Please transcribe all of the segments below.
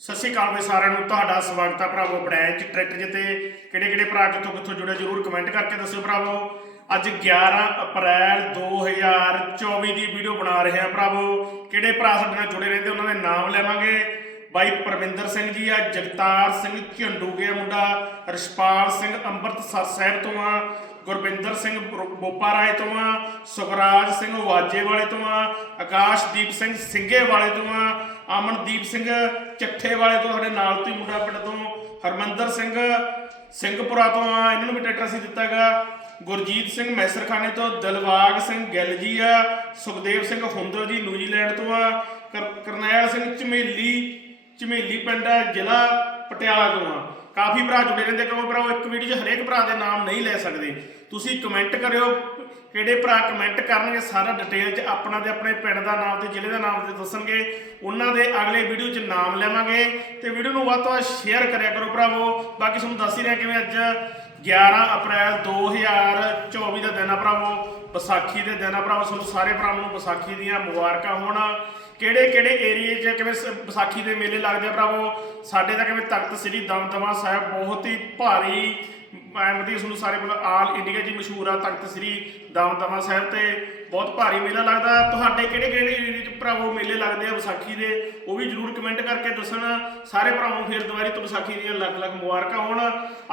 ਸਤਿ ਸ਼੍ਰੀ ਅਕਾਲ ਬਈ ਸਾਰਿਆਂ ਨੂੰ, ਤੁਹਾਡਾ ਸਵਾਗਤ ਹੈ ਭਰਾਵੋ ਬੜੈਚ ਟਰੈਕਟਰ ਜਿੱਤੇ। ਕਿਹੜੇ ਕਿਹੜੇ ਭਰਾ ਕਿੱਥੋਂ ਕਿੱਥੋਂ ਜੁੜੇ ਜਰੂਰ ਕਮੈਂਟ ਕਰਕੇ ਦੱਸਿਓ ਭਰਾਵੋ। ਅੱਜ 11 ਅਪ੍ਰੈਲ 2024 ਦੀ ਵੀਡੀਓ ਬਣਾ ਰਹੇ ਹਾਂ ਭਰਾਵੋ। ਕਿਹੜੇ ਭਰਾ ਸਾਡੇ ਨਾਲ ਜੁੜੇ ਰਹਿੰਦੇ, ਉਹਨਾਂ ਦੇ ਨਾਮ ਲੈਵਾਂਗੇ। ਬਾਈ ਪ੍ਰਵਿੰਦਰ ਸਿੰਘ ਜੀ ਆ, ਜਗਤਾਰ ਸਿੰਘ ਝੰਡੂਗੇ ਮੁੰਡਾ ਰਸ਼ਪਾਲ ਸਿੰਘ ਅੰਮ੍ਰਿਤਸਰ ਸਾਹਿਬ ਤੋਂ ਆ, ਗੁਰਵਿੰਦਰ ਸਿੰਘ ਬੋਪਾ ਰਾਏ ਤੋਂ ਆ, ਸੁਖਰਾਜ ਸਿੰਘ ਵਾਜੇ ਵਾਲੇ ਤੋਂ ਆ, ਆਕਾਸ਼ਦੀਪ ਸਿੰਘ ਸਿੰਘੇ ਵਾਲੇ ਤੋਂ ਆ ਅਮਨਦੀਪ ਸਿੰਘ ਚੱਠੇ ਵਾਲੇ ਤੋਂ ਸਾਡੇ ਨਾਲ ਤੋਂ ਹੀ ਮੁੰਡਾ ਪਿੰਡ ਤੋਂ ਹਰਮੰਦਰ ਸਿੰਘ ਸਿੰਘਪੁਰਾ ਤੋਂ ਆ ਇਹਨਾਂ ਨੂੰ ਵੀ ਟਰੈਕਟਰ ਅਸੀਂ ਦਿੱਤਾਗਾ ਗੁਰਜੀਤ ਸਿੰਘ ਮੈਸਰਖਾਨੇ ਤੋਂ ਦਲਵਾਗ ਸਿੰਘ ਗਿੱਲ ਜੀ ਆ ਸੁਖਦੇਵ ਸਿੰਘ ਹੁੰਦਲ ਜੀ ਨਿਊਜ਼ੀਲੈਂਡ ਤੋਂ ਆ ਕਰ- ਕਰਨੈਲ ਸਿੰਘ ਝਮੇਲੀ ਝਮੇਲੀ ਪਿੰਡ ਆ, ਜ਼ਿਲ੍ਹਾ ਪਟਿਆਲਾ ਤੋਂ ਆ। ਕਾਫੀ ਭਰਾ ਜੁੜੇ ਰਹਿੰਦੇ ਕਿਉਂਕਿ ਭਰਾ ਇੱਕ ਵੀਡੀਓ 'ਚ ਹਰੇਕ ਭਰਾ ਦੇ ਨਾਮ ਨਹੀਂ ਲੈ ਸਕਦੇ। ਤੁਸੀਂ ਕਮੈਂਟ ਕਰਿਓ ਕਿਹੜੇ ਭਰਾ ਕਮੈਂਟ ਕਰਨਗੇ, ਸਾਰਾ ਡਿਟੇਲ 'ਚ ਆਪਣਾ ਤੇ ਆਪਣੇ ਪਿੰਡ ਦਾ ਨਾਮ ਤੇ ਜ਼ਿਲ੍ਹੇ ਦਾ ਨਾਮ ਤੇ ਦੱਸਣਗੇ। ਉਹਨਾਂ ਦੇ ਅਗਲੇ ਵੀਡੀਓ 'ਚ ਨਾਮ ਲੈਵਾਂਗੇ। ਤੇ ਵੀਡੀਓ ਨੂੰ ਵੱਧ ਤੋਂ ਵੱਧ ਸ਼ੇਅਰ ਕਰਿਆ ਕਰੋ ਭਰਾਵੋ। ਬਾਕੀ ਤੁਹਾਨੂੰ ਦੱਸ ਹੀ ਰਿਹਾ ਕਿਵੇਂ ਅੱਜ 11 ਅਪ੍ਰੈਲ 2024 ਦਾ ਦਿਨ ਆ ਭਰਾਵੋ। ਵਿਸਾਖੀ ਦੇ ਦਿਨ ਆ ਭਰਾਵੋ। ਤੁਹਾਨੂੰ ਸਾਰੇ ਭਰਾਵਾਂ ਨੂੰ ਵਿਸਾਖੀ ਦੀਆਂ ਮੁਬਾਰਕਾਂ ਹੋਣ। ਕਿਹੜੇ ਕਿਹੜੇ ਏਰੀਏ 'ਚ ਕਿਵੇਂ ਸ- ਵਿਸਾਖੀ ਦੇ ਮੇਲੇ ਲੱਗਦੇ ਆ ਭਰਾਵੋ? ਸਾਡੇ ਤਾਂ ਕਿਵੇਂ ਤਖਤ ਸ੍ਰੀ ਦਮਦਮਾ ਸਾਹਿਬ ਬਹੁਤ ਹੀ ਭਾਰੀ ਮੈਂ ਤੁਹਾਨੂੰ ਸਾਰੇ ਪਤਾ ਆਲ ਇੰਡੀਆ 'ਚ ਮਸ਼ਹੂਰ ਆ, ਤਖਤ ਸ੍ਰੀ ਦਮਦਮਾ ਸਾਹਿਬ ਤੇ ਬਹੁਤ ਭਾਰੀ ਮੇਲਾ ਲੱਗਦਾ। ਤੁਹਾਡੇ ਕਿਹੜੇ ਕਿਹੜੇ ਏਰੀਏ 'ਚ ਭਰਾਵੋ ਮੇਲੇ ਲੱਗਦੇ ਆ ਵਿਸਾਖੀ ਦੇ? ਉਹ ਵੀ ਜਰੂਰ ਕਮੈਂਟ ਕਰਕੇ ਦੱਸਣ। ਸਾਰੇ ਭਰਾਵਾਂ ਨੂੰ ਫੇਰ ਦੁਬਾਰੀ ਤੋਂ ਵਿਸਾਖੀ ਦੀਆਂ ਲੱਖ ਲੱਖ ਮੁਬਾਰਕਾਂ ਹੋਣ।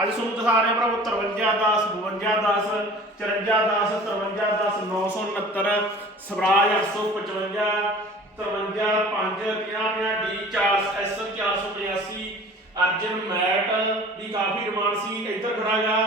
ਅੱਜ ਤੁਹਾਨੂੰ ਦਿਖਾ ਰਹੇ ਆ ਭਰਾਵੋ 53 10 52 10 54 10 53 10 969 ਸਵਰਾਜ 855 53 5 50 ਡੀ 4 ਐਸ 485 ਅਰਜਨ ਮੈਟ ਦੀ ਕਾਫੀ ਡਿਮਾਂਡ ਸੀ, ਇੱਧਰ ਖੜਾਗਾ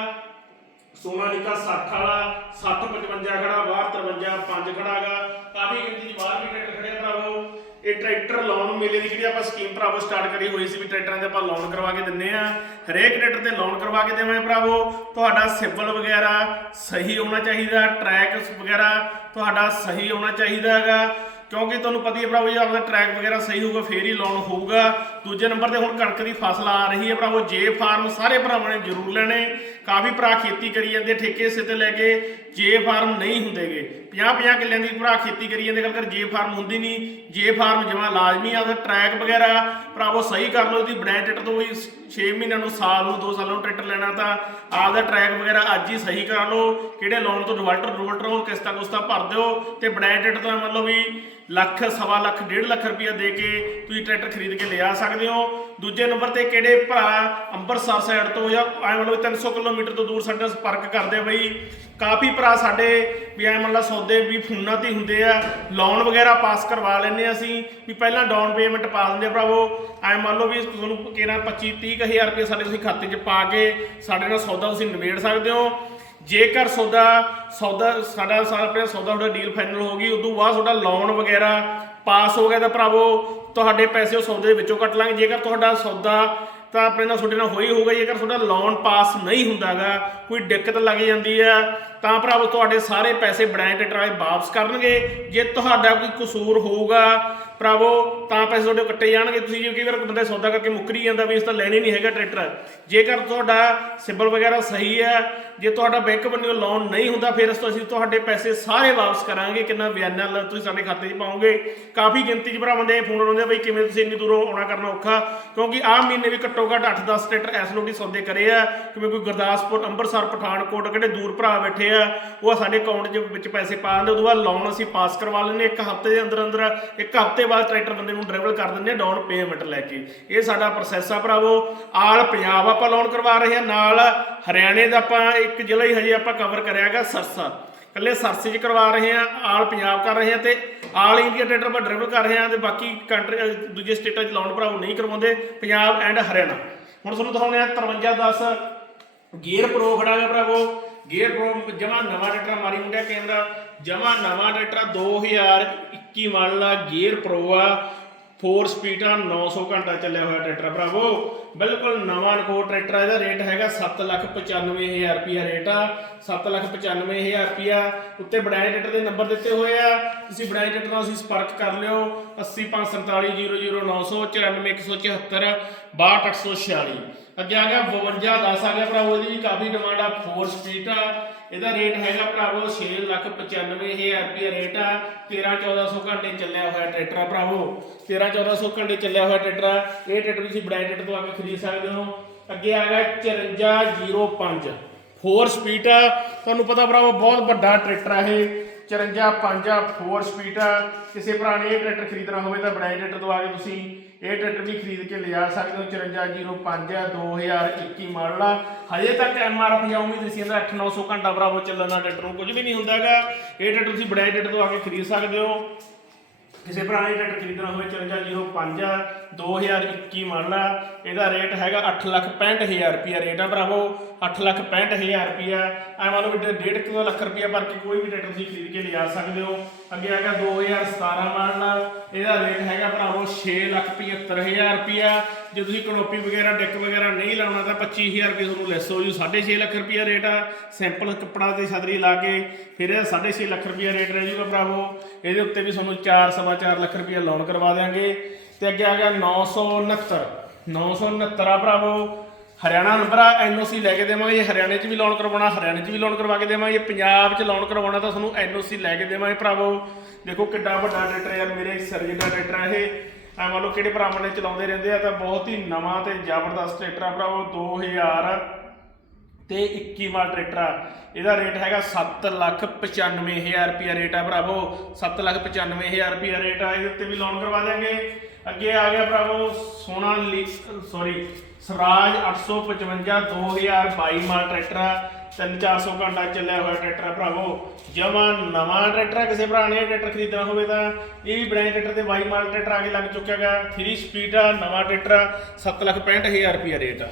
ਸੋਨਾਲੀਕਾ 60 ਵਾਲਾ 60 55 ਖੜਾ, ਬਾਹਰ 53 5 ਖੜਾਗਾ ਕਾਫੀ ਗਿਣਤੀ ਚ ਬਾਹਰ ਵੀ ਟਰੈਕਟਰ ਖੜਿਆ ਭਰਾਵੋ। ਇਹ ਟਰੈਕਟਰ ਲਾਉਣ ਮੇਲੇ ਦੀ ਜਿਹੜੀ ਆਪਾਂ ਸਕੀਮ ਭਰਾਵੋ ਸਟਾਰਟ ਕਰੀ ਹੋਈ ਸੀ ਵੀ ਟਰੈਕਟਰਾਂ ਦੇ ਆਪਾਂ ਲੋਨ ਕਰਵਾ ਕੇ ਦਿੰਨੇ ਆ। ਹਰੇਕ ਟਰੈਕਟਰ ਤੇ ਲੋਨ ਕਰਵਾ ਕੇ ਦੇਵਾਂਗੇ ਭਰਾਵੋ। ਤੁਹਾਡਾ ਸਿਬਲ ਵਗੈਰਾ ਸਹੀ ਹੋਣਾ ਚਾਹੀਦਾ ਟਰੈਕ ਵਗੈਰਾ ਤੁਹਾਡਾ ਸਹੀ ਹੋਣਾ ਚਾਹੀਦਾ ਹੈਗਾ ਕਿਉਂਕਿ ਤੁਹਾਨੂੰ ਪਤਾ ਹੀ ਹੈ ਭਰਾਵੋ, ਜੇ ਆਪਦਾ ਟਰੈਕ ਵਗੈਰਾ ਸਹੀ ਹੋਊਗਾ, ਫੇਰ ਹੀ ਲੋਨ ਹੋਊਗਾ। ਦੂਜੇ ਨੰਬਰ ਤੇ ਹੁਣ ਕਣਕ ਦੀ ਫਸਲ ਆ ਰਹੀ ਹੈ ਭਰਾਵੋ, ਜੇ ਫਾਰਮ ਸਾਰੇ ਭਰਾਵਾਂ ਨੇ ਜ਼ਰੂਰ ਲੈਣੇ। ਕਾਫੀ ਭਰਾ ਖੇਤੀ ਕਰੀ ਜਾਂਦੇ ਠੇਕੇ ਸੇ ਤੇ ਲੈ ਕੇ, ਜੇ ਫਾਰਮ ਨਹੀਂ ਹੁੰਦੇਗੇ। 50 50 ਕਿੱਲਿਆਂ ਦੀ ਭਰਾ ਖੇਤੀ ਕਰੀ ਜਾਂਦੇ, ਗੱਲ ਕਰ, ਜੇ ਫਾਰਮ ਹੁੰਦੀ ਨਹੀਂ, ਜੇ ਫਾਰਮ ਜਮਾ ਲਾਜ਼ਮੀ ਆ, ਉਹਦਾ ਟਰੈਕ ਵਗੈਰਾ, ਭਰਾਵੋ, ਸਹੀ ਕਰ ਲਓ, ਉਹਦੀ ਬੜੈਂ ਟਰੈਕਟਰ ਤੋਂ ਵੀ 6 ਮਹੀਨਿਆਂ ਨੂੰ, ਸਾਲ ਨੂੰ 2 ਸਾਲਾਂ ਨੂੰ ਟਰੈਕਟਰ ਲੈਣਾ ਤਾਂ ਆਪਦਾ ਟਰੈਕ ਵਗੈਰਾ ਅੱਜ ਹੀ ਸਹੀ ਕਰਾ ਲਓ। ਕਿਹੜੇ ਲੋਨ ਤੋਂ ਡਿਵਾਲਟਰ ਡਿਵਾਲਟਰ ਉਹ ਕਿਸ਼ਤਾਂ ਕੁਸ਼ਤਾਂ ਭਰ ਦਿਓ ਤੇ ਬੜੈਂ ਟਰੈਕਟਰ ਦਾ ਮਤਲਬ ਵੀ ਲੱਖ, ਸਵਾ ਲੱਖ, ਡੇਢ ਲੱਖ ਰੁਪਇਆ ਦੇ ਕੇ ਤੁਸੀਂ ਟਰੈਕਟਰ ਖਰੀਦ ਕੇ ਲਿਆ ਸਕਦੇ ਹੋ। ਦੂਜੇ ਨੰਬਰ ਤੇ ਕਿਹੜੇ ਭਰਾ ਅੰਮ੍ਰਿਤਸਰ ਸਾਈਡ ਤੋਂ ਜਾਂ ਐ ਮਤਲਬ 300 ਕਿਲੋਮੀਟਰ ਤੋਂ ਦੂਰ ਸਾਡੇ ਨਾਲ ਸੰਪਰਕ ਕਰਦੇ ਬਈ। ਕਾਫੀ ਭਰਾ ਸਾਡੇ ਵੀ ਐ ਮਤਲਬ ਸੌਦੇ ਵੀ ਫੋਨਾਂ ਤੇ ਹੀ ਹੁੰਦੇ ਆ। ਲੋਨ ਵਗੈਰਾ ਪਾਸ ਕਰਵਾ ਲੈਂਦੇ ਆ ਅਸੀਂ। ਵੀ ਪਹਿਲਾਂ ਡਾਊਨ ਪੇਮੈਂਟ ਪਾ ਦਿੰਦੇ ਭਰਾਵੋ। ਐ ਮੰਨ ਲਓ ਵੀ ਤੁਹਾਨੂੰ ਕਿਹੜਾ 25 30 ਹਜ਼ਾਰ ਰੁਪਏ ਸਾਡੇ ਤੁਸੀਂ ਖਾਤੇ 'ਚ ਪਾ ਕੇ ਸਾਡੇ ਨਾਲ ਸੌਦਾ ਤੁਸੀਂ ਨਿਬੇੜ ਸਕਦੇ ਹੋ। ਜੇਕਰ ਸੌਦਾ ਸੌਦਾ, ਸਾਡਾ ਸਾਰਾ ਆਪਣਾ ਸੌਦਾ ਤੁਹਾਡਾ ਡੀਲ ਫਾਈਨਲ ਹੋ ਗਈ, ਉਦੋਂ ਬਾਅਦ ਤੁਹਾਡਾ ਲੋਨ ਵਗੈਰਾ ਪਾਸ ਹੋ ਗਿਆ ਤਾਂ ਭਰਾਵੋ, ਤੁਹਾਡੇ ਪੈਸੇ ਉਹ ਸੌਦੇ ਦੇ ਵਿੱਚੋਂ ਕੱਟ ਲਾਂਗੇ। ਜੇਕਰ ਤੁਹਾਡਾ ਸੌਦਾ ਤਾਂ ਆਪਣੇ ਨਾਲ ਤੁਹਾਡੇ ਨਾਲ ਹੋਈ ਹੋਊਗਾ, ਜੇਕਰ ਤੁਹਾਡਾ ਲੋਨ ਪਾਸ ਨਹੀਂ ਹੁੰਦਾਗਾ, ਕੋਈ ਦਿੱਕਤ ਲੱਗ ਜਾਂਦੀ ਹੈ ਤਾਂ ਭਰਾਵੋ ਤੁਹਾਡੇ ਸਾਰੇ ਪੈਸੇ ਬੜਾਏ ਟਰੈਕਟਰ ਵਾਪਸ ਕਰਨਗੇ। ਜੇ ਤੁਹਾਡਾ ਕੋਈ ਕਸੂਰ ਹੋਊਗਾ, ਭਰਾਵੋ, ਤਾਂ ਪੈਸੇ ਤੁਹਾਡੇ ਕੱਟੇ ਜਾਣਗੇ। ਤੁਸੀਂ ਜੇ ਕਈ ਵਾਰ ਬੰਦਾ ਸੌਦਾ ਕਰਕੇ ਮੁੱਕਰੀ ਜਾਂਦਾ ਵੀ ਇਸ ਤਾਂ ਲੈਣੇ ਨਹੀਂ ਹੈਗਾ ਟਰੈਕਟਰ। ਜੇਕਰ ਤੁਹਾਡਾ ਸਿਬਲ ਵਗੈਰਾ ਸਹੀ ਹੈ ਜੇ ਤੁਹਾਡਾ ਬੈਂਕ ਵੱਲੋਂ ਲੋਨ ਨਹੀਂ ਹੁੰਦਾ, ਫਿਰ ਇਸ ਤੋਂ ਅਸੀਂ ਤੁਹਾਡੇ ਪੈਸੇ ਸਾਰੇ ਵਾਪਸ ਕਰਾਂਗੇ। ਕਿੰਨਾ ਵਿਆਜਾਂ ਤੁਸੀਂ ਸਾਡੇ ਖਾਤੇ 'ਚ ਪਾਓਗੇ? ਕਾਫੀ ਗਿਣਤੀ 'ਚ ਭਰਾ ਬੰਦੇ ਫੋਨ ਆਉਂਦੇ ਆ ਬਈ ਕਿਵੇਂ ਤੁਸੀਂ ਇੰਨੀ ਦੂਰੋਂ ਆਉਣਾ ਕਰਨਾ ਔਖਾ। ਕਿਉਂਕਿ ਆਹ ਮਹੀਨੇ ਵੀ ਘੱਟੋ ਘੱਟ 8-10 ਟਰੈਕਟਰ ਐਸ ਲੋਟੀ ਸੌਦੇ ਕਰੇ ਆ। ਕਿਵੇਂ ਕੋਈ ਗੁਰਦਾਸਪੁਰ, ਅੰਮ੍ਰਿਤਸਰ, ਪਠਾਨਕੋਟ ਕਿਹੜੇ ਦੂਰ ਭਰਾ ਬੈਠੇ ਆ, ਉਹ ਸਾਡੇ ਅਕਾਊਂਟ 'ਚ ਵਿੱਚ ਪੈਸੇ ਪਾ ਦਿੰਦੇ ਉਦੋਂ ਬਾਅਦ ਲੋਨ ਅਸੀਂ ਪਾਸ ਕਰਵਾ ਲੈਂਦੇ ਇੱਕ ਹਫ਼ਤੇ ਦੇ ਅੰਦਰ ਅੰਦਰ, ਇੱਕ ਹਫ਼ਤੇ ਬਾਅਦ ਟਰੈਕਟਰ ਬੰਦੇ ਨੂੰ ਡਰਾਈਵਰ ਕਰ ਦਿੰਦੇ ਆ ਡਾਊਨ ਪੇਮੈਂਟ ਲੈ ਕੇ। ਇਹ ਸਾਡਾ ਪ੍ਰੋਸੈਸ ਆ ਭਰਾਵੋ। ਆਲ ਪੰਜਾਬ ਆਪਾਂ ਲੋਨ ਕਰਵਾ ਰਹੇ ਹਾਂ, ਨਾਲ ਹਰਿਆਣੇ ਦਾ ਆਪਾਂ ਇੱਕ ਜ਼ਿਲ੍ਹਾ ਹੀ ਹਜੇ ਆਪਾਂ ਕਵਰ ਕਰਿਆਗਾ ਸਰਸਾ। ਕੱਲੇ ਸਰਸੇ 'ਚ ਕਰਵਾ ਰਹੇ ਹਾਂ, ਆਲ ਪੰਜਾਬ ਕਰ ਰਹੇ ਹਾਂ ਤੇ ਆਲ ਇੰਡੀਆ ਟਰੈਕਟਰ ਆਪਾਂ ਡਰਾਈਵਰ ਕਰ ਰਹੇ ਹਾਂ ਤੇ ਬਾਕੀ ਕੰਟਰੀ ਦੂਜੇ ਸਟੇਟਾਂ 'ਚ ਲੋਨ ਭਰਾਵੋ ਨਹੀਂ ਕਰਵਾਉਂਦੇ, ਪੰਜਾਬ ਐਂਡ ਹਰਿਆਣਾ। ਹੁਣ ਤੁਹਾਨੂੰ ਦਿਖਾਉਣੇ ਆ 53 10 ਗੇਅਰ ਪ੍ਰੋ ਖੜਾ ਹੈ ਭਰਾਵੋ। ਗੇਅਰ ਪ੍ਰੋ ਜਮਾ ਨਵਾਂ ਟਰੈਕਟਰ ਮਾਰੀ ਮੁੰਡਿਆ ਕੇਂਦਰ। ਜਮਾ ਨਵਾਂ ਟਰੈਕਟਰ 2021 ਮਾਡਲ ਆ ਗੇਅਰ ਪ੍ਰੋ ਆ। 4 ਸਪੀਡ ਆ 900 ਘੰਟਾ ਚੱਲਿਆ ਹੋਇਆ ਟਰੈਕਟਰ ਭਰਾਵੋ। ਬਿਲਕੁਲ ਨਵਾਂ ਰਿਕਾਰਡ ਟਰੈਕਟਰ ਇਹਦਾ ਰੇਟ ਹੈਗਾ 795000 ਰੁਪਿਆ ਰੇਟ ਆ। 795000 ਰੁਪਿਆ ਉੱਤੇ ਬਣਾਏ ਟਰੈਕਟਰ ਦੇ ਨੰਬਰ ਦਿੱਤੇ ਹੋਏ ਆ। ਤੁਸੀਂ ਬਣਾਏ ਟਰੈਕਟਰ ਨਾਲ ਤੁਸੀਂ ਸੰਪਰਕ ਕਰ ਲਿਓ। 80547000974 62846 ਅੱਗੇ ਆ ਗਿਆ 52 10 ਆ ਗਿਆ ਭਰਾਵੋ, ਇਹਦੀ ਵੀ ਕਾਫੀ ਡਿਮਾਂਡ ਆ 4 ਸਪੀਡ ਆ। ਇਹਦਾ ਰੇਟ ਹੈਗਾ ਭਰਾਵੋ 695000 ਰੁਪਏ ਰੇਟ ਆ। 13 1400 ਘੰਟੇ ਚੱਲਿਆ ਹੋਇਆ ਟਰੈਕਟਰ ਆ ਭਰਾਵੋ। 13 1400 ਘੰਟੇ ਚੱਲਿਆ ਹੋਇਆ ਟਰੈਕਟਰ ਆ। ਇਹ ਟਰੈਕਟਰ ਤੁਸੀਂ ਬੜਾਈ ਤੋਂ ਆ ਕੇ ਖਰੀਦ ਸਕਦੇ ਹੋ। ਅੱਗੇ ਆ ਗਿਆ 5405 4 ਸਪੀਡ ਆ। ਤੁਹਾਨੂੰ ਪਤਾ ਭਰਾਵੋ, ਬਹੁਤ ਵੱਡਾ ਟਰੈਕਟਰ ਆ ਇਹ। 54 5 4 ਸਪੀਡ ਆ। ਕਿਸੇ ਭਰਾ ਨੇ ਇਹ ਟਰੈਕਟਰ ਖਰੀਦਣਾ ਹੋਵੇ ਤਾਂ ਬੜਾਈ ਟਰੈਕਟਰ ਤੋਂ ਆ ਕੇ ਤੁਸੀਂ ਇਹ ਟਰੈਕਟਰ ਵੀ ਖਰੀਦ ਕੇ ਲਿਜਾ ਸਕਦੇ ਹੋ। 5405 ਆ 2021 ਮਾਡਲ ਆ। ਹਜੇ ਤੱਕ ਐਮਆਰਐਫ ਜਾਂ ਉਮੀਦ ਸੀ ਇਹਦਾ 8-900 ਘੰਟਾ ਭਰਾਵੋ ਚੱਲਣਾ ਟਰੈਕਟਰ ਨੂੰ ਕੁਝ ਵੀ ਨਹੀਂ ਹੁੰਦਾਗਾ ਇਹ ਟਰੈਕਟਰ ਤੁਸੀਂ ਬੜਾਈ ਟਰੈਕਟਰ ਤੋਂ ਆ ਕੇ ਖਰੀਦ ਸਕਦੇ ਹੋ। ਕਿਸੇ ਭਰਾ ਨੇ ਟਰੈਕਟਰ ਖਰੀਦਣਾ ਹੋਵੇ 5405 ਆ 2021 ਮਾਡਲ ਆ। ਇਹਦਾ ਰੇਟ ਹੈਗਾ 865000 ਰੁਪਿਆ ਰੇਟ ਆ ਭਰਾਵੋ 865000 ਰੁਪਿਆ ਐ ਮੰਨ ਲਓ ਵੀ 1.5 ਲੱਖ ਰੁਪਇਆ ਭਰ ਕੇ ਕੋਈ ਵੀ ਟਰੈਕਟਰ ਤੁਸੀਂ ਖਰੀਦ ਕੇ ਲਿਆ ਸਕਦੇ ਹੋ। ਅੱਗੇ ਹੈਗਾ 2017 ਮਾਡਲ ਆ ਇਹਦਾ ਰੇਟ ਹੈਗਾ ਭਰਾਵੋ 675000 ਰੁਪਿਆ ਜੇ ਤੁਸੀਂ ਕਨੋਪੀ ਵਗੈਰਾ, ਡੈਕ ਵਗੈਰਾ ਨਹੀਂ ਲਾਉਣਾ ਤਾਂ 25000 ਰੁਪਏ ਤੁਹਾਨੂੰ ਲੈਸ ਹੋ ਜੂ। 6.5 ਲੱਖ ਰੁਪਿਆ ਰੇਟ ਆ। ਸਿੰਪਲ ਕੱਪੜਾ ਤੇ ਛਤਰੀ ਲਾ ਕੇ ਫਿਰ ਇਹਦਾ 6.5 ਲੱਖ ਰੁਪਿਆ ਰੇਟ ਰਹਿ ਜੂਗਾ ਭਰਾਵੋ। ਇਹਦੇ ਉੱਤੇ ਵੀ ਤੁਹਾਨੂੰ 4 ਸਵਾ 4 ਲੱਖ ਰੁਪਇਆ ਲੋਨ ਕਰਵਾ ਦੇਾਂਗੇ ਤੇ ਅੱਗੇ ਆ ਗਿਆ 969 969 ਆ ਭਰਾਵੋ। ਹਰਿਆਣਾ ਨੰਬਰ ਆ, ਐਨਓਸੀ ਲੈ ਕੇ ਦੇਵਾਂਗੇ ਜੇ ਹਰਿਆਣੇ 'ਚ ਵੀ ਲੋਨ ਕਰਵਾਉਣਾ, ਹਰਿਆਣੇ 'ਚ ਵੀ ਲੋਨ ਕਰਵਾ ਕੇ ਦੇਵਾਂਗੇ ਜੇ ਪੰਜਾਬ 'ਚ ਲੋਨ ਕਰਵਾਉਣਾ ਤਾਂ ਤੁਹਾਨੂੰ ਐਨਓਸੀ ਲੈ ਕੇ ਦੇਵਾਂਗੇ ਭਰਾਵੋ। ਦੇਖੋ ਕਿੱਡਾ ਵੱਡਾ ਟਰੈਕਟਰ ਯਾਰ, ਮੇਰੇ ਸਰਜੇ ਦਾ ਟਰੈਕਟਰ ਆ ਇਹ। ਆ ਮੰਨ ਲਓ ਕਿਹੜੇ ਭਰਾਵਾਂ ਨੇ ਚਲਾਉਂਦੇ ਰਹਿੰਦੇ ਆ, ਤਾਂ ਬਹੁਤ ਹੀ ਨਵਾਂ ਤੇ ਜ਼ਬਰਦਸਤ ਟਰੈਕਟਰ ਆ ਭਰਾਵੋ 2000 ਤੇ 21 ਮਾਡਲ ਟਰੈਕਟਰ ਆ। ਇਹਦਾ ਰੇਟ ਹੈਗਾ 795000 ਰੁਪਿਆ ਰੇਟ ਆ ਭਰਾਵੋ। 795000 ਰੁਪਿਆ ਰੇਟ ਆ, ਇਹਦੇ ਉੱਤੇ ਵੀ ਲੋਨ ਕਰਵਾ ਦਿਆਂਗੇ। ਅੱਗੇ ਆ ਗਿਆ ਭਰਾਵੋ ਸੋਨਾ ਸੌਰੀ ਸਵਰਾਜ 855 2022 ਮਾਲ ਟਰੈਕਟਰ ਆ। 3-400 ਘੰਟਾ ਚੱਲਿਆ ਹੋਇਆ ਟਰੈਕਟਰ ਆ ਭਰਾਵੋ। ਜਮਾ ਨਵਾਂ ਟਰੈਕਟਰ ਆ, ਕਿਸੇ ਭਰਾ ਨੇ ਇਹ ਟਰੈਕਟਰ ਖਰੀਦਣਾ ਹੋਵੇ ਤਾਂ। ਇਹ ਵੀ ਬ੍ਰਾਂਡ ਟਰੈਕਟਰ ਤੇ 22 ਮਾਲ ਟਰੈਕਟਰ ਆ ਕੇ ਲੱਗ ਚੁੱਕਿਆ ਗਾ। 3 ਸਪੀਡ ਆ, ਨਵਾਂ ਟਰੈਕਟਰ ਆ 765000 ਰੁਪਿਆ ਰੇਟ ਆ।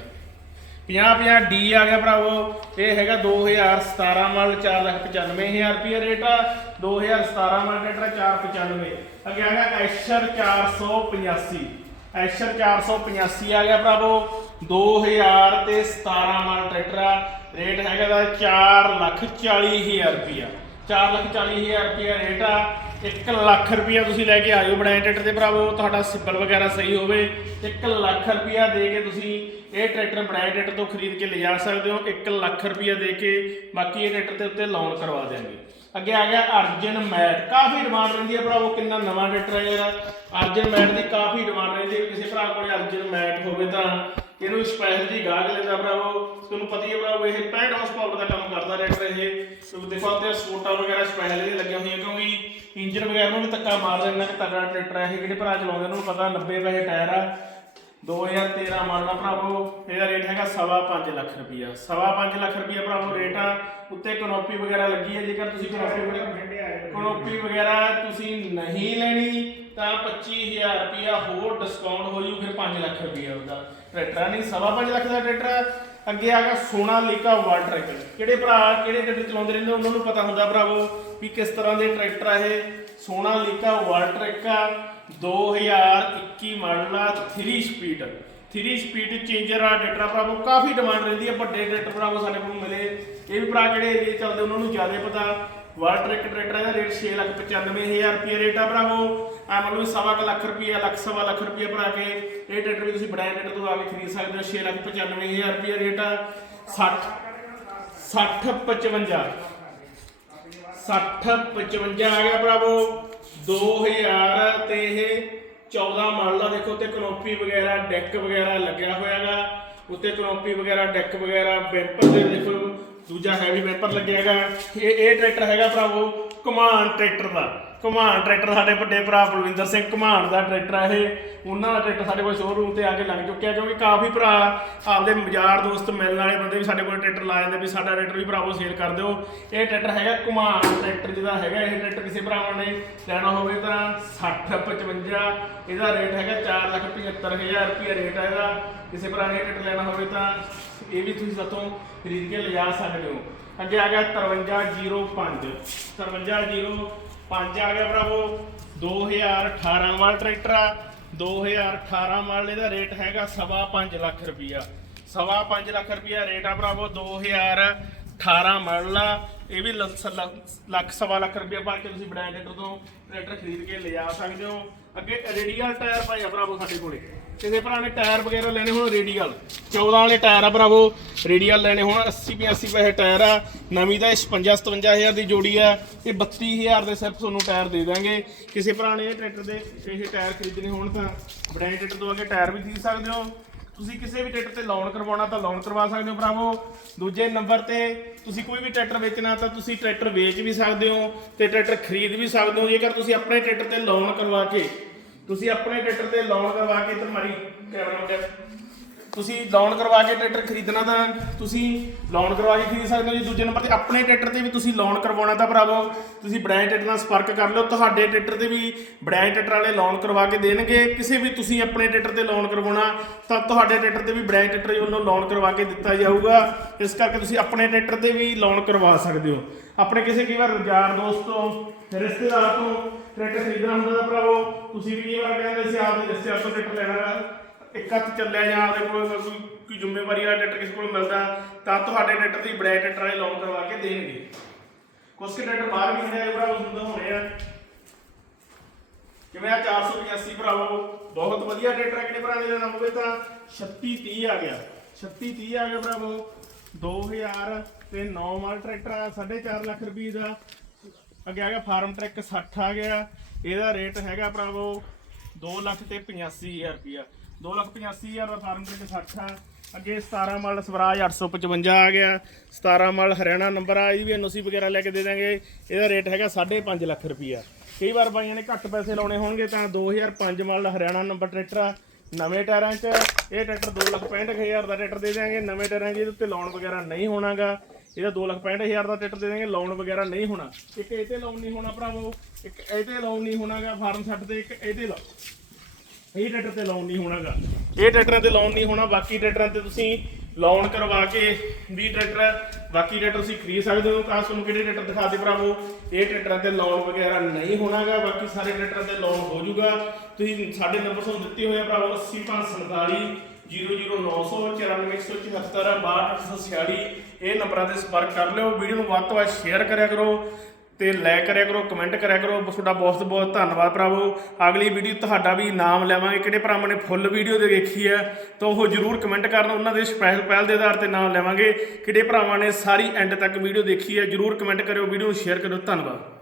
50 50 ਡੀ ਆ ਗਿਆ ਭਰਾਵੋ। ਇਹ ਹੈਗਾ 2017 ਮਾਡਲ 495000 ਰੁਪਏ ਰੇਟ ਆ। 2017 ਮਾਲ ਟਰੈਕਟਰ 495 ਅੱਗੇ ਆ ਗਿਆ ਐਸ਼ਰ 485 ਐਸ਼ਰ 485 ਆ ਗਿਆ ਭਰਾਵੋ। 2000 ਤੇ 17 ਮਾਡਲ ਟਰੈਕਟਰ ਆ। ਰੇਟ ਹੈਗਾ ਦਾ 440000 ਰੁਪਿਆ 440000 ਰੁਪਿਆ ਰੇਟ ਆ। 1 ਲੱਖ ਰੁਪਿਆ ਤੁਸੀਂ ਲੈ ਕੇ ਆਇਓ ਬਣਾਏ ਟਰੈਕਟਰ ਦੇ ਭਰਾਵੋ, ਤੁਹਾਡਾ ਸਿਬਲ ਵਗੈਰਾ ਸਹੀ ਹੋਵੇ। 1 ਲੱਖ ਰੁਪਿਆ ਦੇ ਕੇ ਤੁਸੀਂ ਇਹ ਟਰੈਕਟਰ ਬਣਾਏ ਟਰੈਕਟਰ ਤੋਂ ਖਰੀਦ ਕੇ ਲਿਜਾ ਸਕਦੇ ਹੋ। 1 ਲੱਖ ਰੁਪਿਆ ਦੇ ਕੇ ਬਾਕੀ ਇਹ ਟਰੈਕਟਰ ਦੇ ਉੱਤੇ ਲੋਨ ਕਰਵਾ ਦੇਣਗੇ ਅੱਗੇ ਆ ਗਿਆ ਅਰਜਨ ਮੈਟ। ਕਾਫੀ ਡਿਮਾਂਡ ਰਹਿੰਦੀ ਹੈ ਭਰਾਵੋ, ਕਿੰਨਾ ਨਵਾਂ ਟਰੈਕਟਰ ਹੈ ਯਾਰ। ਅਰਜਨ ਮੈਟ ਦੀ ਕਾਫੀ ਡਿਮਾਂਡ ਰਹਿੰਦੀ ਹੈ ਕਿਸੇ ਭਰਾ ਕੋਲੇ ਅਰਜਨ ਮੈਟ ਹੋਵੇ ਤਾਂ ਇਹਨੂੰ ਸਪੈਸ਼ਲ ਜੀ ਗਾਹਕ ਲੈਂਦਾ ਭਰਾਵੋ? ਤੁਹਾਨੂੰ ਪਤਾ ਹੀ ਹੈ ਭਰਾਵੋ ਇਹ 65 ਹਾਰਸ ਪਾਵਰ ਦਾ ਕੰਮ ਕਰਦਾ ਟਰੈਕਟਰ ਇਹ। ਤੁਸੀਂ ਦੇਖੋ ਤੇ ਸਪੋਰਟਾਂ ਵਗੈਰਾ ਸਪੈਸ਼ਲ ਇਹਦੇ ਲੱਗੀਆਂ ਹੋਈਆਂ ਕਿਉਂਕਿ ਇੰਜਨ ਵਗੈਰਾ ਨੂੰ ਵੀ ਧੱਕਾ ਮਾਰਦਾ ਇੰਨਾ ਕਿ ਤਗੜਾ ਟਰੈਕਟਰ ਹੈ ਇਹ ਜਿਹੜੇ ਭਰਾ ਚਲਾਉਂਦੇ ਉਹਨਾਂ ਪਤਾ 90 ਪੈਸੇ ਟਾਇਰ ਆ। 2013 ਮਾਡਲ ਆ ਭਰਾਵੋ ਇਹਦਾ ਰੇਟ ਹੈਗਾ ਸਵਾ ਪੰਜ ਲੱਖ ਰੁਪਈਆ। ਸਵਾ ਪੰਜ ਲੱਖ ਰੁਪਈਆ ਭਰਾਵੋ ਰੇਟ ਆ ਉੱਤੇ ਕਨੋਪੀ ਵਗੈਰਾ ਲੱਗੀ ਹੈ ਜੇਕਰ ਤੁਸੀਂ ਕਨੋਪੀ ਵਗੈਰਾ ਕਨੋਪੀ ਵਗੈਰਾ ਤੁਸੀਂ ਨਹੀਂ ਲੈਣੀ ਤਾਂ 25000 ਰੁਪਈਆ ਹੋਰ ਡਿਸਕਾਊਂਟ ਹੋ ਜੂ ਫਿਰ 5 ਲੱਖ ਰੁਪਈਆ ਉਹਦਾ। ਟਰੈਕਟਰ ਨਹੀਂ ਸਵਾ ਪੰਜ ਲੱਖ ਦਾ ਟਰੈਕਟਰ ਅੱਗੇ ਆ ਗਿਆ ਸੋਨਾ ਲੀਕਾ ਵਾਲ ਟਰੈਕਟਰ ਕਿਹੜੇ ਭਰਾ, ਕਿਹੜੇ ਟਰੈਕਟਰ ਚਲਾਉਂਦੇ ਰਹਿੰਦੇ ਉਹਨਾਂ ਨੂੰ ਪਤਾ ਹੁੰਦਾ ਭਰਾਵੋ ਵੀ ਕਿਸ ਤਰ੍ਹਾਂ ਦੇ ਟਰੈਕਟਰ ਆ ਇਹ। ਸੋਨਾ ਲੀਕਾ ਵਾਲ ਟਰੈਕਰ 2021 ਮਾਡਲ ਆ 3 ਸਪੀਡ 3 ਸਪੀਡ ਚੇਂਜਰ ਆ ਟਰੈਕਟਰ ਭਰਾਵੋ। ਕਾਫੀ ਡਿਮਾਂਡ ਰਹਿੰਦੀ ਹੈ ਵੱਡੇ ਟਰੈਕਟਰ ਭਰਾਵੋ ਸਾਡੇ ਕੋਲ ਮਿਲੇ। ਇਹ ਵੀ ਭਰਾ ਕਿਹੜੇ ਏਰੀਏ ਚੱਲਦੇ, ਉਹਨਾਂ ਨੂੰ ਜ਼ਿਆਦਾ ਪਤਾ। ਵਾਲ ਇੱਕ ਟਰੈਕਟਰ ਦਾ ਰੇਟ 695000 ਰੁਪਏ ਰੇਟ ਆ ਭਰਾਵੋ। ਆ ਮੰਨ ਲਓ ਸਵਾ ਕੁ ਲੱਖ ਰੁਪਏ ਲੱਖ ਸਵਾ ਲੱਖ ਰੁਪਏ ਭਰਾ ਕੇ ਇਹ ਟਰੈਕਟਰ ਵੀ ਤੁਸੀਂ ਬੜਾਏ ਟਰੈਕਟਰ ਤੋਂ ਆ ਕੇ ਖਰੀਦ ਸਕਦੇ ਹੋ 695000 ਰੁਪਏ ਰੇਟ ਆ। 60 60 55 60 55 ਆ ਗਿਆ ਭਰਾਵੋ। 2000 ਤੇ ਇਹ 14 ਮਾਡਲ ਦਾ ਦੇਖੋ ਤੇ ਕਨੋਪੀ ਵਗੈਰਾ, ਡੈਕ ਵਗੈਰਾ ਲੱਗਿਆ ਹੋਇਆਗਾ। ਉੱਤੇ ਕਨੋਪੀ ਵਗੈਰਾ, ਡੈਕ ਵਗੈਰਾ, ਬੈਂਪਰ ਦੇ ਦੇਖੋ ਦੂਜਾ ਹੈਵੀ ਬੈਂਪਰ ਲੱਗਿਆ ਹੈਗਾ। ਇਹ ਇਹ ਟਰੈਕਟਰ ਹੈਗਾ ਭਰਾਵੋ ਕਮਾਨ ਟਰੈਕਟਰ ਦਾ। ਕਮਾਨ ਟਰੈਕਟਰ ਸਾਡੇ ਵੱਡੇ ਭਰਾ ਬਲਵਿੰਦਰ ਸਿੰਘ ਕਮਾਨ ਦਾ ਟਰੈਕਟਰ ਆ ਇਹ। ਉਹਨਾਂ ਦਾ ਟਰੈਕਟਰ ਸਾਡੇ ਕੋਲ ਸ਼ੋਰੂਮ ਤੇ ਆ ਕੇ ਲੱਗ ਚੁੱਕਿਆ ਕਿਉਂਕਿ ਕਾਫੀ ਭਰਾ ਆਪਦੇ ਯਾਰ ਦੋਸਤ ਮਿਲਣ ਵਾਲੇ ਬੰਦੇ ਵੀ ਸਾਡੇ ਕੋਲ ਟਰੈਕਟਰ ਲਾ ਜਾਂਦੇ ਵੀ ਸਾਡਾ ਟਰੈਕਟਰ ਵੀ ਭਰਾਵੋ ਸੇਲ ਕਰ ਦਿਓ। ਇਹ ਟਰੈਕਟਰ ਹੈਗਾ ਕਮਾਨ ਟਰੈਕਟਰ ਜਿਹਦਾ ਹੈਗਾ, ਇਹ ਟਰੈਕਟਰ ਕਿਸੇ ਭਰਾਵਾਂ ਨੇ ਲੈਣਾ ਹੋਵੇ ਤਾਂ 60 55 ਇਹਦਾ ਰੇਟ ਹੈਗਾ 475000 ਰੁਪਏ ਰੇਟ ਆ ਇਹਦਾ। ਕਿਸੇ ਭਰਾ ਨੇ ਇਹ ਟਰੈਕਟਰ ਲੈਣਾ ਹੋਵੇ ਤਾਂ ਇਹ ਵੀ ਤੁਸੀਂ ਸਾਤੋਂ ਖਰੀਦ ਕੇ ਲਿਜਾ ਸਕਦੇ ਹੋ। ਅੱਗੇ ਆ ਗਿਆ 5305 5305 ਪੰਜ ਆ ਗਿਆ ਭਰਾਵੋ। 2018 ਮਾਡਲ ਟਰੈਕਟਰ ਆ। 2018 ਮਾਡਲ ਇਹਦਾ ਰੇਟ ਹੈਗਾ 5.5 ਲੱਖ ਰੁਪਇਆ 5.5 ਲੱਖ ਰੁਪਇਆ ਰੇਟ ਆ ਭਰਾਵੋ 2000 18 ਮਰਲਾ ਇਹ ਵੀ ਲੱਖ ਸਵਾ ਲੱਖ ਰੁਪਏ ਪਾ ਕੇ ਤੁਸੀਂ ਬ੍ਰਾਂਡਡ ਤੋਂ ਟਰੈਕਟਰ ਖਰੀਦ ਕੇ ਲਿਆ ਸਕਦੇ ਹੋ। ਅੱਗੇ ਰੇਡੀਅਲ ਟਾਇਰ ਭਾਈ ਆ ਭਰਾਵੋ ਸਾਡੇ ਕੋਲੇ। ਕਿਸੇ ਭਰਾ ਨੇ ਟਾਇਰ ਵਗੈਰਾ ਲੈਣੇ ਹੋਣ ਰੇਡੀਅਲ 14 ਵਾਲੇ ਟਾਇਰ ਆ ਭਰਾਵੋ। ਰੇਡੀਅਲ ਲੈਣੇ ਹੋਣ 80 85 ਪੈਸੇ ਟਾਇਰ ਆ। ਨਵੀਂ ਦਾ ਇਹ 56 57000 ਦੀ ਜੋੜੀ ਆ। ਇਹ 32000 ਦੇ ਸਿਰਫ ਤੁਹਾਨੂੰ ਟਾਇਰ ਦੇ ਦਾਂਗੇ। ਕਿਸੇ ਭਰਾ ਨੇ ਟਰੈਕਟਰ ਦੇ ਇਹ ਟਾਇਰ ਖਰੀਦਣੇ ਹੋਣ ਤਾਂ ਬ੍ਰਾਂਡਡ ਤੋਂ ਅੱਗੇ ਟਾਇਰ ਵੀ ਖਰੀਦ ਸਕਦੇ ਹੋ। ਤੁਸੀਂ ਕਿਸੇ ਵੀ ਟਰੈਕਟਰ ਤੇ ਲੋਨ ਕਰਵਾਉਣਾ ਤਾਂ ਲੋਨ ਕਰਵਾ ਸਕਦੇ ਹੋ ਭਰਾਵੋ। ਦੂਜੇ ਨੰਬਰ ਤੇ ਤੁਸੀਂ ਕੋਈ ਵੀ ਟਰੈਕਟਰ ਵੇਚਣਾ ਤਾਂ ਤੁਸੀਂ ਟਰੈਕਟਰ ਵੇਚ ਵੀ ਸਕਦੇ ਹੋ ਤੇ ਟਰੈਕਟਰ ਖਰੀਦ ਵੀ ਸਕਦੇ ਹੋ। ਜੇਕਰ ਤੁਸੀਂ ਆਪਣੇ ਟਰੈਕਟਰ ਤੇ ਲੋਨ ਕਰਵਾ ਕੇ, ਤੁਸੀਂ ਆਪਣੇ ਟਰੈਕਟਰ ਤੇ ਲੋਨ ਕਰਵਾ ਕੇ ਤੇ ਕੈਮਰਾ ਮੁੰਡਿਆ ਤੁਸੀਂ ਲੋਨ ਕਰਵਾ ਕੇ ਟਰੈਕਟਰ ਖਰੀਦਣਾ ਤਾਂ ਤੁਸੀਂ ਲੋਨ ਕਰਵਾ ਕੇ ਖਰੀਦ ਸਕਦੇ ਹੋ ਜੀ। ਦੂਜੇ ਨੰਬਰ ਤੇ ਆਪਣੇ ਟਰੈਕਟਰ ਤੇ ਵੀ ਤੁਸੀਂ ਲੋਨ ਕਰਵਾਉਣਾ ਤਾਂ ਭਰਾਵੋ, ਤੁਸੀਂ ਬ੍ਰਾਂਡ ਟਰੈਕਟਰ ਨਾਲ ਸੰਪਰਕ ਕਰ ਲਓ। ਤੁਹਾਡੇ ਟਰੈਕਟਰ ਤੇ ਵੀ ਬ੍ਰਾਂਡ ਟਰੈਕਟਰ ਵਾਲੇ ਲੋਨ ਕਰਵਾ ਕੇ ਦੇਣਗੇ। ਕਿਸੇ ਵੀ ਤੁਸੀਂ ਆਪਣੇ ਟਰੈਕਟਰ ਤੇ ਲੋਨ ਕਰਵਾਉਣਾ, ਤਾਂ ਤੁਹਾਡੇ ਟਰੈਕਟਰ ਤੇ ਵੀ ਬ੍ਰਾਂਡ ਟਰੈਕਟਰ ਵੱਲੋਂ ਲੋਨ ਕਰਵਾ ਕੇ ਦਿੱਤਾ ਜਾਊਗਾ। ਇਸ ਕਰਕੇ ਤੁਸੀਂ ਆਪਣੇ ਟਰੈਕਟਰ ਤੇ ਵੀ ਲੋਨ ਕਰਵਾ ਸਕਦੇ ਹੋ। ਆਪਣੇ ਕਿਸੇ ਕਈ ਵਾਰ ਯਾਰ ਦੋਸਤ ਤੋਂ, ਰਿਸ਼ਤੇਦਾਰ ਤੋਂ ਟਰੈਕਟਰ ਖਰੀਦਣਾ ਹੁੰਦਾ ਤਾਂ ਭਰਾਵੋ, ਤੁਸੀਂ ਵੀ ਕਈ ਵਾਰ ਕਹਿੰਦੇ ਸੀ ਆਪਦੇ ਰਿਸ਼ਤੇਦਾਰ ਤੋਂ ਟਰੈਕਟਰ ਲੈਣਾ ਇੱਕ ਹੱਥ ਚੱਲਿਆ ਜਾਂ ਆਪਦੇ ਕੋਲ ਕੋਈ ਕੋਈ ਜ਼ਿੰਮੇਵਾਰੀ ਵਾਲਾ ਟਰੈਕਟਰ ਕਿਸੇ ਕੋਲ ਮਿਲਦਾ, ਤਾਂ ਤੁਹਾਡੇ ਟਰੈਕਟਰ ਦੀ ਬੜਾਈ ਟਰੈਕਟਰ ਵਾਲੇ ਲੋਨ ਕਰਵਾ ਕੇ ਦੇਣਗੇ। ਕੁਝ ਕੁ ਟਰੈਕਟਰ ਬਾਹਰ ਵੀ ਖੜਿਆ ਭਰਾਵੋ ਹੁੰਦਾ ਹੋਣੇ ਆ। ਜਿਵੇਂ ਆ 485 ਭਰਾਵੋ, ਬਹੁਤ ਵਧੀਆ ਟਰੈਕਟਰ ਹੈ ਕਿਹੜੇ ਭਰਾ ਨੇ ਲੈਣਾ ਹੋਵੇ ਤਾਂ 3630 ਆ ਗਿਆ। 3630 ਆ ਗਿਆ ਭਰਾਵੋ। 2000 ਤੇ 9 ਮਾਲ ਟਰੈਕਟਰ ਆ 4.5 ਲੱਖ ਰੁਪਏ ਦਾ। ਅੱਗੇ ਆ ਗਿਆ ਫਾਰਮ ਟਰੈਕ 60 ਆ ਗਿਆ। ਇਹਦਾ ਰੇਟ ਹੈਗਾ ਭਰਾਵੋ 2 ਲੱਖ ਤੇ 85000 ਰੁਪਿਆ 2 ਲੱਖ 85000 ਦਾ ਫਾਰਮ ਟਰੈਕ 60 ਆ। ਅੱਗੇ 17 ਮਾਲ ਸਵਰਾਜ 855 ਆ ਗਿਆ। 17 ਮਾਲ ਹਰਿਆਣਾ ਨੰਬਰ ਆ ਇਹਦੀ ਵੀ ਐਨਓਸੀ ਵਗੈਰਾ ਲੈ ਕੇ ਦੇ ਦਾਂਗੇ। ਇਹਦਾ ਰੇਟ ਹੈਗਾ 5.5 ਲੱਖ ਰੁਪਈਆ। ਕਈ ਵਾਰ ਬਾਈਆਂ ਨੇ ਘੱਟ ਪੈਸੇ ਲਾਉਣੇ ਹੋਣਗੇ ਤਾਂ 2005 ਮਾਲ ਹਰਿਆਣਾ ਨੰਬਰ ਟਰੈਕਟਰ ਆ। ਨਵੇਂ ਟਾਇਰਾਂ 'ਚ ਇਹ ਟਰੈਕਟਰ 265000 ਦਾ ਟਰੈਕਟਰ ਦੇ ਦਿਆਂਗੇ ਨਵੇਂ ਟਾਇਰਾਂ 'ਚ ਇਹਦੇ ਉੱਤੇ ਲੋਨ ਵਗੈਰਾ ਨਹੀਂ ਹੋਣਾਗਾ। ਇਹਦਾ 265000 ਦਾ ਟਰੈਕਟਰ ਦੇ ਦੇਣਗੇ ਲੋਨ ਵਗੈਰਾ ਨਹੀਂ ਹੋਣਾ। ਇੱਕ ਇਹ ਤੇ ਲੋਨ ਨਹੀਂ ਹੋਣਾ ਭਰਾਵੋ। ਇੱਕ ਇਹ ਤੇ ਲੋਨ ਨਹੀਂ ਹੋਣਾਗਾ। ਫਾਰਮ 60 ਤੇ ਇੱਕ ਇਹਦੇ ਲਾ ਇਹ ਟਰੈਕਟਰ ਤੇ ਲਾਉਣ ਨਹੀਂ ਹੋਣਾਗਾ। ਇਹ ਟਰੈਕਟਰਾਂ ਤੇ ਲਾਉਣ ਨਹੀਂ ਹੋਣਾ, ਬਾਕੀ ਟਰੈਕਟਰਾਂ ਤੇ ਤੁਸੀਂ ਲੋਨ ਕਰਵਾ ਕੇ ਵੀ ਟਰੈਕਟਰ, ਬਾਕੀ ਟਰੈਕਟਰ ਤੁਸੀਂ ਖਰੀਦ ਸਕਦੇ ਹੋ। ਤਾਂ ਤੁਹਾਨੂੰ ਕਿਹੜੇ ਟਰੈਕਟਰ ਦਿਖਾ ਦੇ ਭਰਾਵੋ? ਇਹ ਟਰੈਕਟਰਾਂ ਤੇ ਲੋਨ ਵਗੈਰਾ ਨਹੀਂ ਹੋਣਾਗਾ, ਬਾਕੀ ਸਾਰੇ ਟਰੈਕਟਰਾਂ ਤੇ ਲੋਨ ਹੋ ਜਾਊਗਾ। ਤੁਸੀਂ ਸਾਡੇ ਨੰਬਰ ਤੁਹਾਨੂੰ ਦਿੱਤੇ ਹੋਏ ਆ ਭਰਾਵੋ 80547 009949174 ਇਹ ਨੰਬਰਾਂ ਤੇ ਸੰਪਰਕ ਕਰ ਲਿਓ, ਵੀਡੀਓ ਨੂੰ ਵੱਧ ਤੋਂ ਵੱਧ ਸ਼ੇਅਰ ਕਰਿਆ ਕਰੋ। ਤੇ ਲਾਈਕ ਕਰਿਆ ਕਰੋ ਕਮੈਂਟ ਕਰਿਆ ਕਰੋ। ਤੁਹਾਡਾ ਬਹੁਤ ਬਹੁਤ ਧੰਨਵਾਦ ਭਰਾਵੋ। ਅਗਲੀ ਵੀਡੀਓ ਤੁਹਾਡਾ ਵੀ ਨਾਮ ਲੈਵਾਂਗੇ। ਕਿਹੜੇ ਭਰਾਵਾਂ ਨੇ ਫੁੱਲ ਵੀਡੀਓ ਦੇ ਵੇਖੀ ਹੈ, ਤਾਂ ਉਹ ਜਰੂਰ ਕਮੈਂਟ ਕਰਨ। ਉਹਨਾਂ ਦੇ ਸਪੈਸ਼ਲ ਪਹਿਲ ਦੇ ਆਧਾਰ ਤੇ ਨਾਮ ਲੈਵਾਂਗੇ। ਕਿਹੜੇ ਭਰਾਵਾਂ ਨੇ ਸਾਰੀ ਐਂਡ ਤੱਕ ਵੀਡੀਓ ਦੇਖੀ ਹੈ, ਜਰੂਰ ਕਮੈਂਟ ਕਰਿਓ। ਵੀਡੀਓ ਨੂੰ ਸ਼ੇਅਰ ਕਰਿਓ। ਧੰਨਵਾਦ।